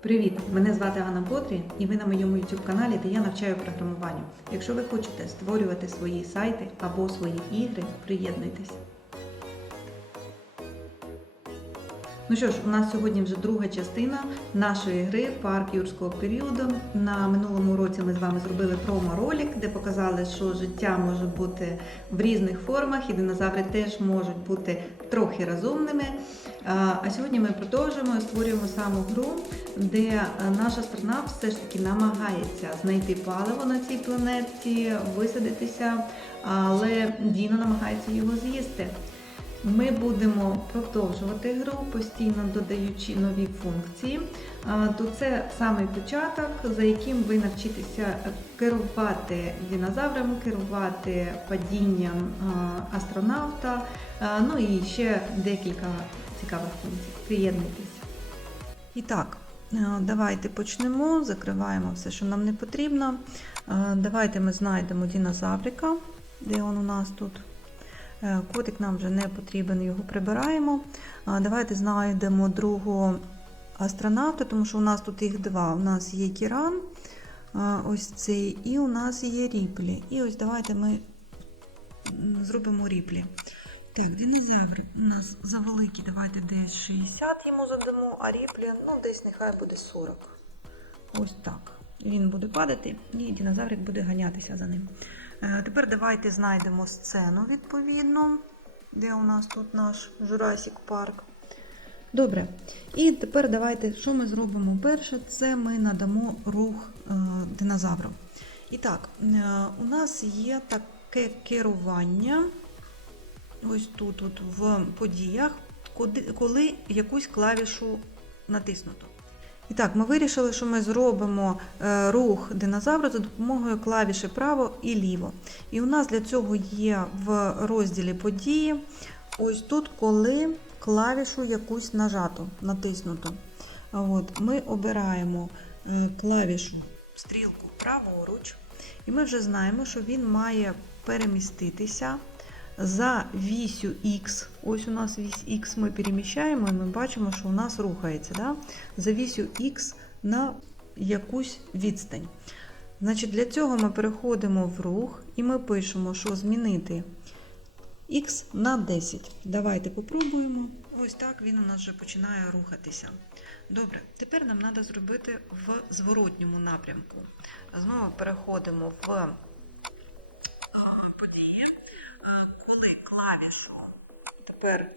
Привіт! Мене звати Анна Ботрі, і ви на моєму YouTube каналі, де я навчаю програмуванню. Якщо ви хочете створювати свої сайти або свої ігри, приєднуйтесь. Ну що ж, у нас сьогодні вже друга частина нашої гри Парк юрського періоду. На минулому році ми з вами зробили промо-ролик, де показали, що життя може бути в різних формах, і динозаври теж можуть бути трохи розумними. А сьогодні ми продовжуємо створюємо саму гру, де е, наша страна все ж таки намагається знайти паливо на цій планеті, висадитися, але Діна намагається його з'їсти. Ми будемо продовжувати гру, постійно додаючи нові функції. То це самий початок, за яким ви навчитеся керувати динозаврами, керувати падінням астронавта, ну і ще декілька цікавих функцій. Приєднуйтесь. І так, е, давайте почнемо, закриваємо все, що нам не потрібно. Е, Давайте ми знайдемо динозаврика, де він у нас тут. Е, Котик нам вже не потрібен, його прибираємо. Давайте знайдемо другого астронавта, тому що у нас тут їх два. У нас є Кіран, ось цей, і у нас є Ріплі. І ось давайте ми зробимо Ріплі. Так, динозавр у нас завеликий, давайте десь 60 йому задамо, а Ріплі, ну десь нехай буде 40. Ось так. Він буде падати, і динозаврик буде ганятися за ним. Е, Тепер давайте знайдемо сцену відповідно, де у нас тут наш Jurassic Парк. Добре. І тепер давайте, що ми зробимо перше, це ми надамо рух е, динозавру. І так, е, у нас є таке керування. Ось тут, от в подіях, коли якусь клавішу натиснуто. І так, ми вирішили, що ми зробимо е, рух динозавра за допомогою клавіші право і ліво. І у нас для цього є в розділі події. Ось тут, коли клавішу якусь нажато, натиснуто. От, ми обираємо е, клавішу стрілку праворуч, і ми вже знаємо, що він має переміститися за вісю X. Ось у нас вісь X ми переміщаємо, і ми бачимо, що у нас рухається. Да? За вісю X на якусь відстань. Значить, Для цього ми переходимо в рух і ми пишемо, що змінити X на 10. Давайте попробуємо. Ось так він у нас вже починає рухатися. Добре, тепер нам треба зробити в зворотньому напрямку. Знову переходимо в тепер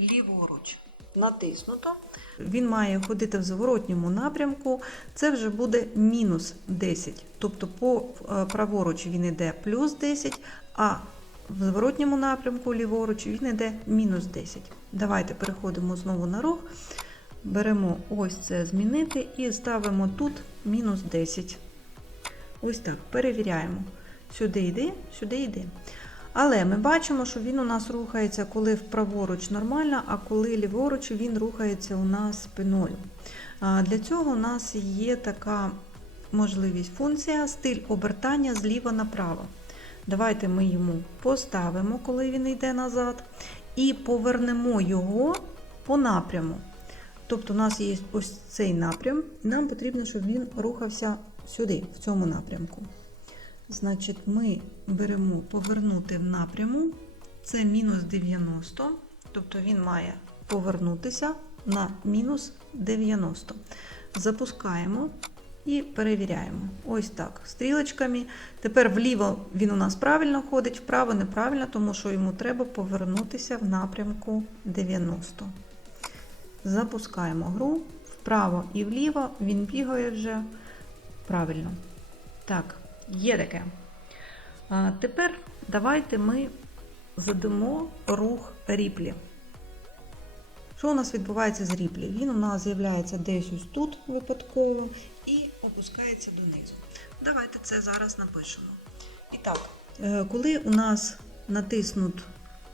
ліворуч натиснуто, він має ходити в зворотньому напрямку. Це вже буде мінус 10. Тобто по е, праворуч він йде плюс 10, а в зворотньому напрямку ліворуч він йде мінус 10. Давайте переходимо знову на рух. Беремо ось це змінити і ставимо тут мінус 10. Ось так, перевіряємо. Сюди йди, сюди йди. Але ми бачимо, що він у нас рухається, коли вправоруч нормально, а коли ліворуч він рухається у нас спиною. Для цього у нас є така можливість функція стиль обертання зліва направо. Давайте ми йому поставимо, коли він йде назад, і повернемо його по напряму. Тобто у нас є ось цей напрям, і нам потрібно, щоб він рухався сюди, в цьому напрямку. Значить, ми беремо повернути в напряму, це мінус 90, тобто він має повернутися на мінус 90. Запускаємо і перевіряємо. Ось так, стрілочками. Тепер вліво він у нас правильно ходить, вправо неправильно, тому що йому треба повернутися в напрямку 90. Запускаємо гру вправо і вліво, він бігає вже правильно. Так, є таке. А тепер давайте ми задамо рух ріплі. Що у нас відбувається з ріплі? Він у нас з'являється десь ось тут випадково і опускається донизу. Давайте це зараз напишемо. І так, е, коли у нас натиснут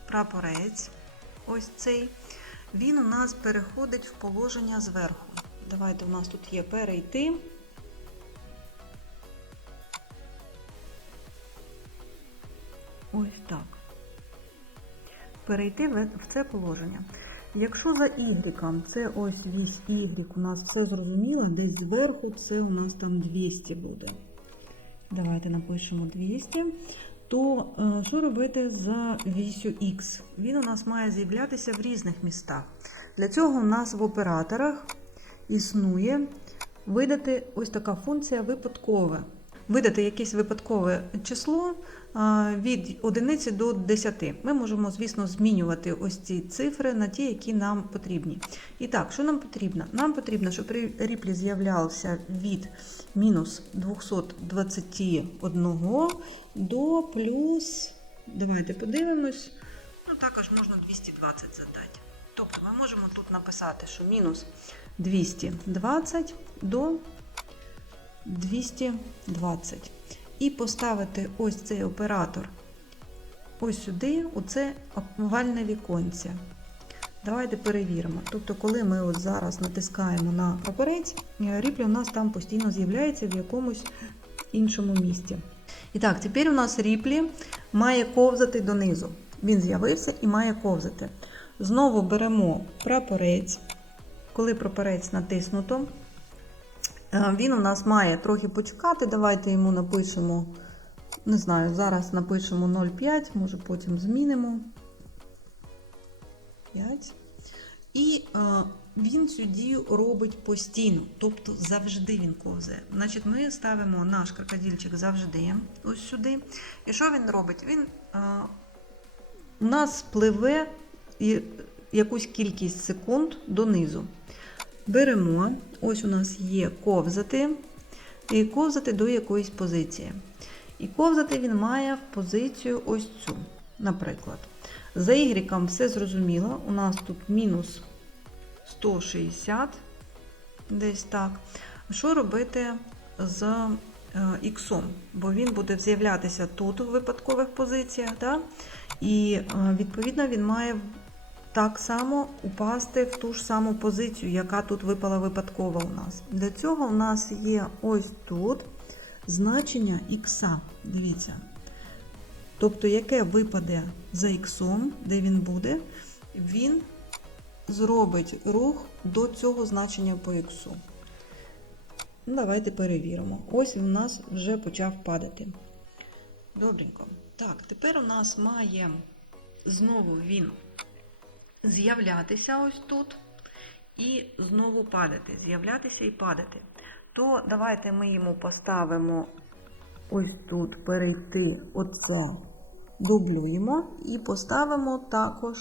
прапорець, ось цей, він у нас переходить в положення зверху. Давайте у нас тут є перейти. Ось так. Перейти в це положення. Якщо за Y, це ось вісь Y, у нас все зрозуміло, десь зверху це у нас там 200 буде. Давайте напишемо 200. То е, що робити за вісю X? Він у нас має з'являтися в різних містах. Для цього у нас в операторах існує видати ось така функція випадкове. Видати якесь випадкове число від одиниці до 10. Ми можемо, звісно, змінювати ось ці цифри на ті, які нам потрібні. І так, що нам потрібно? Нам потрібно, щоб ріплі з'являвся від мінус 221 до плюс, давайте подивимось, ну також можна 220 задати. Тобто ми можемо тут написати, що мінус 220 до 220. І поставити ось цей оператор ось сюди, у це овальне віконце. Давайте перевіримо. Тобто, коли ми от зараз натискаємо на прапорець, ріплі у нас там постійно з'являється в якомусь іншому місці. І так, тепер у нас ріплі має ковзати донизу. Він з'явився і має ковзати. Знову беремо прапорець. Коли прапорець натиснуто, е, він у нас має трохи почекати. Давайте йому напишемо, не знаю, зараз напишемо 0,5, може потім змінимо. 5. І е, він цю дію робить постійно, тобто завжди він ковзає. Значить, ми ставимо наш крокодильчик завжди ось сюди. І що він робить? Він е, у нас пливе якусь кількість секунд донизу. Беремо, ось у нас є ковзати, і ковзати до якоїсь позиції. І ковзати він має в позицію ось цю, наприклад. За Y все зрозуміло. У нас тут мінус 160, десь так. Що робити з X? Бо він буде з'являтися тут у випадкових позиціях. Да? І, е, відповідно, він має так само упасти в ту ж саму позицію, яка тут випала випадково у нас. Для цього у нас є ось тут значення Х. Дивіться. Тобто, яке випаде за Х, де він буде, він зробить рух до цього значення по. Ну, Давайте перевіримо. Ось у нас вже почав падати. Добренько. Так, тепер у нас має знову він з'являтися ось тут і знову падати. З'являтися і падати. То давайте ми йому поставимо ось тут перейти оце, дублюємо і поставимо також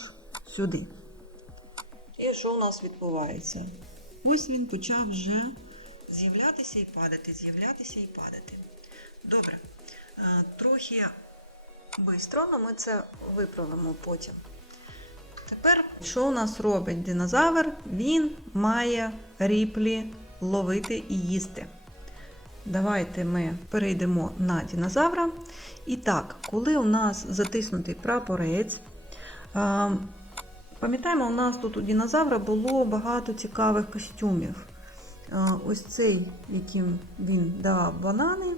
сюди. І що у нас відбувається? Ось він почав вже з'являтися і падати, з'являтися і падати. Добре. Е, Трохи швидко, але ми це виправимо потім. Тепер, що у нас робить динозавр? Він має ріплі ловити і їсти. Давайте ми перейдемо на динозавра. І так, коли у нас затиснутий прапорець, пам'ятаємо, у нас тут у динозавра було багато цікавих костюмів. Ось цей, яким він давав банани,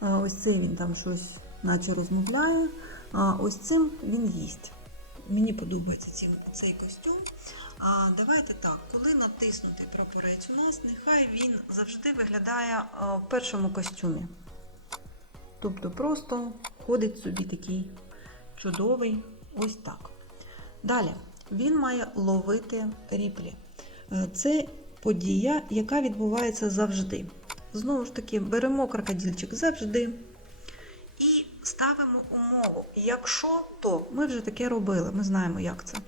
ось цей він там щось наче розмовляє, а ось цим він їсть. Мені подобається цей костюм. А давайте так, коли натиснути прапорець у нас, нехай він завжди виглядає в першому костюмі. Тобто просто ходить собі такий чудовий, ось так. Далі, він має ловити ріплі. Е, Це подія, яка відбувається завжди. Знову ж таки, беремо крокодильчик завжди ставимо умову. Якщо то, ми вже таке робили, ми знаємо, як це.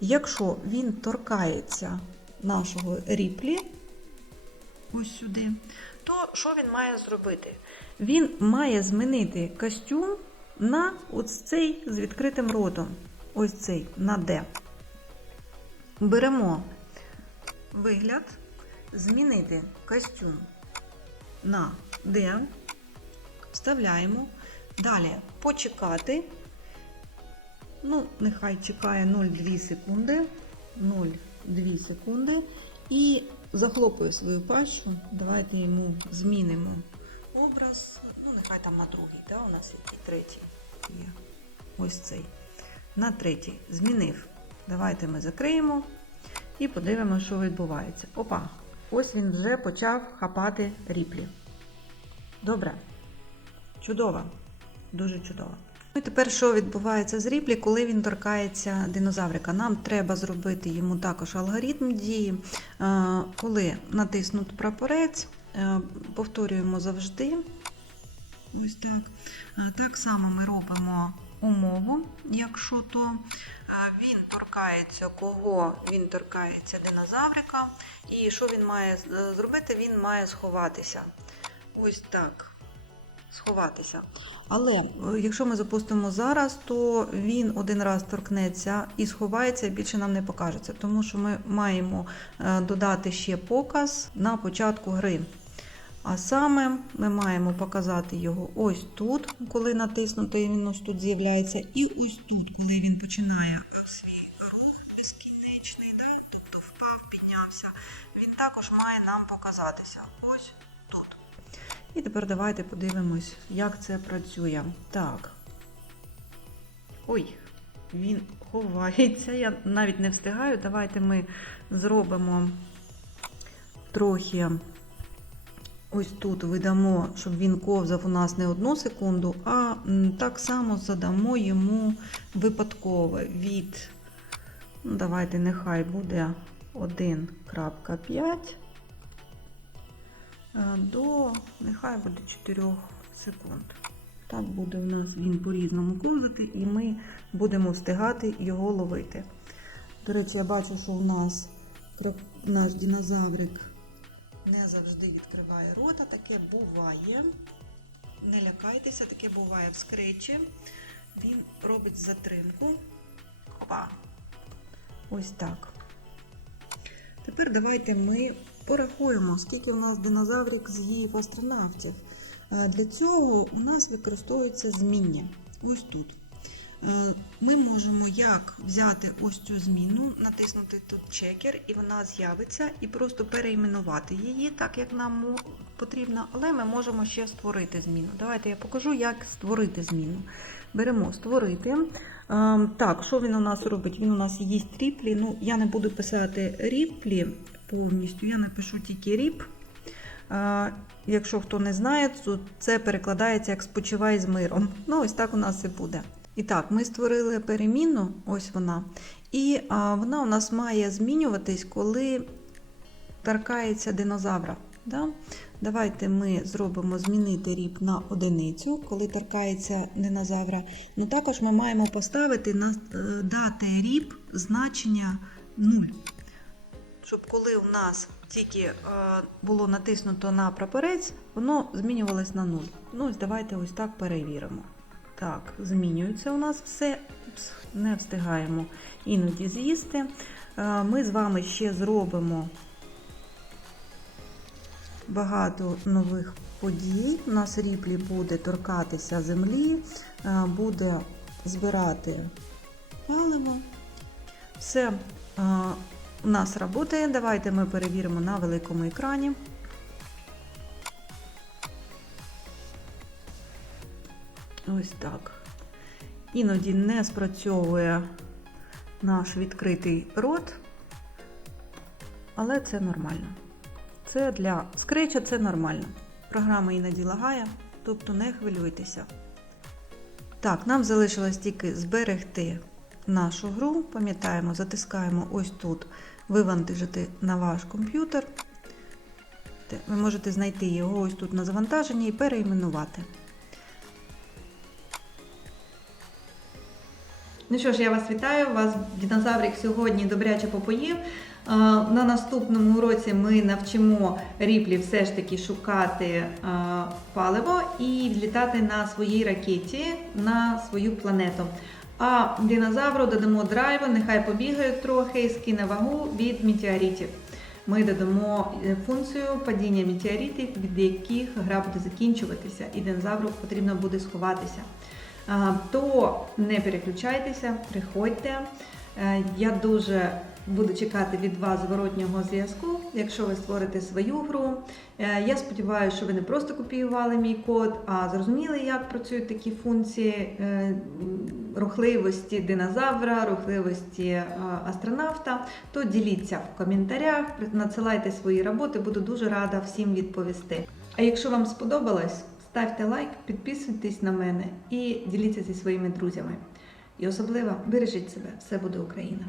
Якщо він торкається нашого ріплі, ось сюди, то що він має зробити? Він має змінити костюм на ось цей з відкритим ротом. Ось цей на D. Беремо вигляд, змінити костюм на D, вставляємо. Далі почекати. Ну, нехай чекає 0,2 секунди. 0,2 секунди. І захлопує свою пащу. Давайте йому змінимо образ. Ну, нехай там на другий, да? у нас який третій є. Ось цей. На третій. Змінив давайте ми закриємо і подивимося, що відбувається. Опа! Ось він вже почав хапати ріплі. Добре. Чудово. Дуже чудово. Ну і тепер що відбувається з ріплі, коли він торкається динозаврика? Нам треба зробити йому також алгоритм дії. Е, Коли натиснут прапорець, е, повторюємо завжди. Ось так. Е, Так само ми робимо умову, якщо то він торкається кого, він торкається динозаврика. І що він має зробити? Він має сховатися. Ось так. Сховатися. Але е, якщо ми запустимо зараз, то він один раз торкнеться і сховається, і більше нам не покажеться, тому що ми маємо е, додати ще показ на початку гри. А саме ми маємо показати його ось тут, коли натиснути, він ось тут з'являється, і ось тут, коли він починає е, свій рух безкінечний, да? тобто впав, піднявся, він також має нам показатися. Ось тут. І тепер давайте подивимось, як це працює. Так. Ой, він ховається. Я навіть не встигаю. Давайте ми зробимо трохи ось тут видамо, щоб він ковзав у нас не одну секунду, а так само задамо йому випадкове від. Ну, давайте нехай буде 1.5 е, до нехай буде 4 секунд. Так буде у нас він по-різному ковзати, і ми будемо встигати його ловити. До речі, я бачу, що у нас наш динозаврик не завжди відкриває рота, таке буває. Не лякайтеся, таке буває в скречі. Він робить затримку. Опа. Ось так. Тепер давайте ми порахуємо, скільки у нас динозаврик з'їв астронавтів. Е, Для цього у нас використовується зміння. Ось тут. Е, Ми можемо як взяти ось цю зміну, натиснути тут чекер, і вона з'явиться, і просто переіменувати її так, як нам потрібно, але ми можемо ще створити зміну. Давайте я покажу, як створити зміну. Беремо створити. Ем, Так, що він у нас робить? Він у нас їсть ріплі. Ну, я не буду писати ріплі повністю, я напишу тільки ріп. Якщо хто не знає, то це перекладається як спочивай з миром. Ну, ось так у нас і буде. І так, ми створили перемінну, ось вона. І а, вона у нас має змінюватись, коли торкається динозавра. Да? Давайте ми зробимо змінити ріп на одиницю, коли торкається динозавра. Ну також ми маємо поставити на е, дати ріп значення 0. Щоб коли у нас тільки е, було натиснуто на прапорець, воно змінювалось на 0. Ну, ось давайте ось так перевіримо. Так, змінюється у нас все. Упс, не встигаємо іноді з'їсти. Е, Ми з вами ще зробимо багато нових подій. У нас ріплі буде торкатися землі, е, буде збирати паливо. Все у нас працює. Давайте ми перевіримо на великому екрані. Ось так. Іноді не спрацьовує наш відкритий рот, але це нормально. Це для скреча це нормально. Програма іноді лагає, тобто не хвилюйтеся. Так, нам залишилось тільки зберегти нашу гру. Пам'ятаємо, затискаємо ось тут, вивантажити на ваш комп'ютер. Ви можете знайти його ось тут на завантаженні і переіменувати. Ну що ж, я вас вітаю. Вас динозаврик сьогодні добряче попоїв. На наступному уроці ми навчимо ріплі все ж таки шукати паливо і відлітати на своїй ракеті на свою планету. А динозавру додамо драйву, нехай побігають трохи і скине вагу від метеоритів. Ми додамо е, функцію падіння метеоритів, від яких гра буде закінчуватися, і динозавру потрібно буде сховатися. То не переключайтеся, приходьте. Е, Я дуже Буду чекати від вас зворотнього зв'язку, якщо ви створите свою гру. Е, Я сподіваюся, що ви не просто копіювали мій код, а зрозуміли, як працюють такі функції е, рухливості динозавра, рухливості е, астронавта. То діліться в коментарях, надсилайте свої роботи, буду дуже рада всім відповісти. А якщо вам сподобалось, ставте лайк, підписуйтесь на мене і діліться зі своїми друзями. І особливо бережіть себе, все буде Україна!